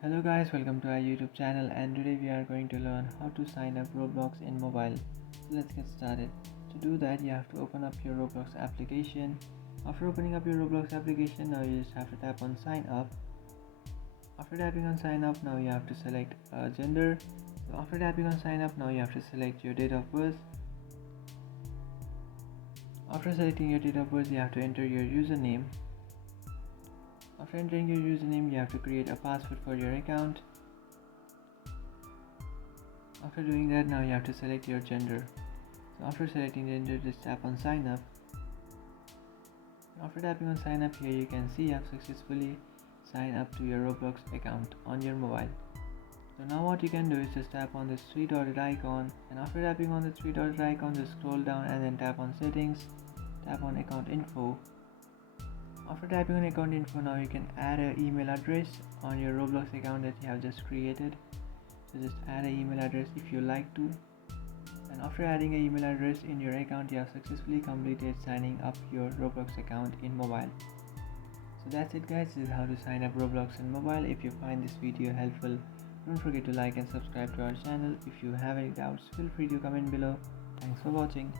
Hello guys, welcome to our YouTube channel, and today we are going to learn how to sign up Roblox in mobile. So let's get started. To do that, you have to open up your Roblox application. After opening up your Roblox application, now you just have to tap on sign up. After tapping on sign up, now you have to select gender. So after tapping on sign up, now you have to select your date of birth. After selecting your date of birth, you have to enter your username. After entering your username, you have to create a password for your account. After doing that, now you have to select your gender. So after selecting gender, just tap on sign up. After tapping on sign up, here you can see you have successfully signed up to your Roblox account on your mobile. So now what you can do is just tap on this three dotted icon, and after tapping on the three dotted icon, just scroll down and then tap on settings, tap on account info. After tapping on account info, now you can add an email address on your Roblox account that you have just created. So just add an email address if you like to. And after adding an email address in your account, you have successfully completed signing up your Roblox account in mobile. So that's it guys, this is how to sign up Roblox in mobile. If you find this video helpful, don't forget to like and subscribe to our channel. If you have any doubts, feel free to comment below. Thanks for watching.